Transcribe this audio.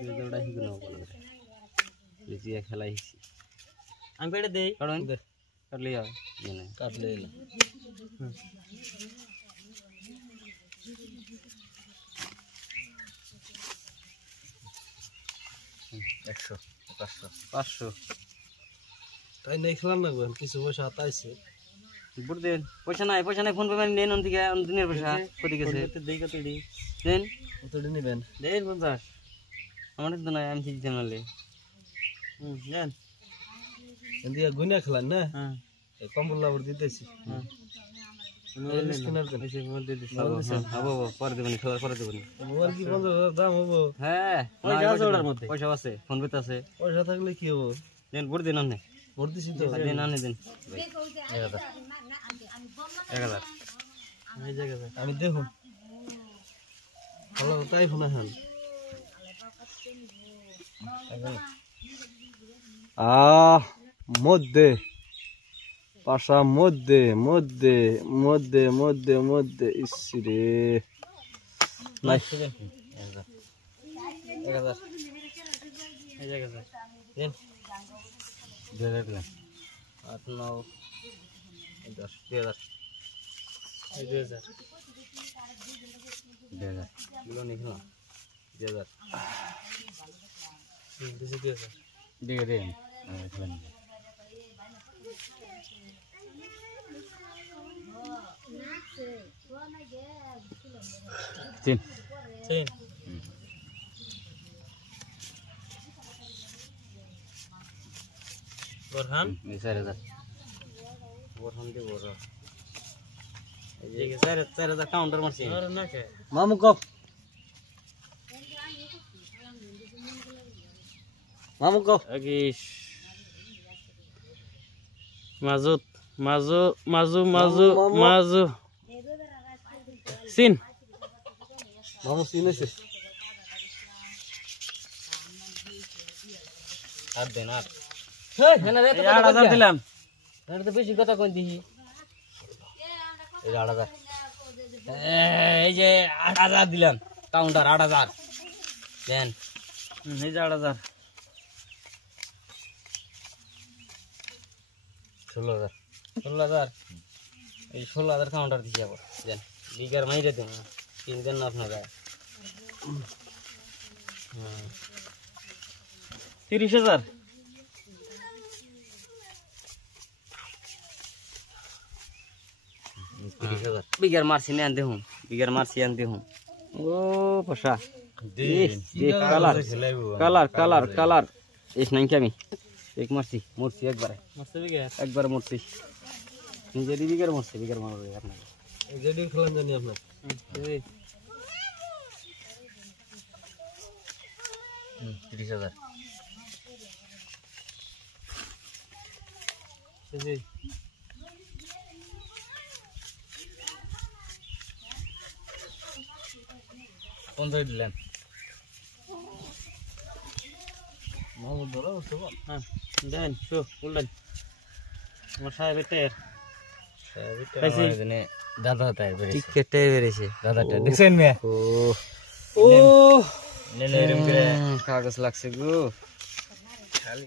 जोड़ा ही गुना बोल रहे लीजिए खिलाई हम पेड़ दे काटो इधर कर लिया ये नहीं काट ले 100 500 তাই নাই খেলাম না গো কিছু পয়সা আতাইছে বুট দেন পয়সা নাই ফোন পে মানে নেন অন্তিকে দিনের পয়সা কত গেছে দেই কত দি দেন কত দিন নেবেন দেন 50 আমার তো নাই আমি দিতে নালে দেন এন্দিয়া গুনা খেলান না হ্যাঁ এই কম্বল লাবর দিতেছি হ্যাঁ স্ক্যানার দেন এসে বল দে আবো পরে দেবনি খবর পরে দেবনি মোবাইল কি 50,000 দাম হবো হ্যাঁ পয়সা আছে ওটার মধ্যে পয়সা আছে ফোন পে আছে পয়সা থাকলে কি হবো দেন বুট দেন আপনি ভোট দিছি তো দেন আনে দেন 1000 এই জায়গা আমি দেখুন ভালো তাই ফোন হান মধ্যে পাশা মধ্যে মধ্যে মধ্যে মধ্যে মধ্যে ইসরে নাই 1000 এই জায়গা দেন 2000 দিলাম 8 9 10 2000 এই 2000 গুলো নিখলা 2000 দিছি 2000 দিয়ে দেন খেলেন তিন बोरहान 4000 बोरहान दे बोर ये 4000 काउंटर मारছি और ना के মামু কপ মামু কপ अगीश माजुत माजू माजू माजू माजू सिन মামু চিনেছে আর দেন আর এই 8000 দিলাম এটা তো বেশি কথা কই দিহি এই 8000 এই যে 8000 দিলাম কাউন্টার 8000 দেন এই যে 8000 16,000 এই 16,000 কাউন্টার দিছি আবার দেন বিগার মাইরে দেন তিন দিন না আপনারা 30000 बिगर मारसी ने आंदे हूं बिगर मारसी आंदे हूं ओ पशा कलर कलर कलर कलर इस नहीं क्या मैं एक मारसी मुर्सी एक बार मुर्सी निजे बिगर मार रहे अपना যেদিন খেলাম জানি আপনার जी 30,000 जी 15 দিলেন মামু ধরো সব हां देन शो उल्टन मसाय बेटे कैसे ने दादा होता है ठीक केटे बेरे से दादा टे देखছেন মে ओ ले ले कागज लागছে गो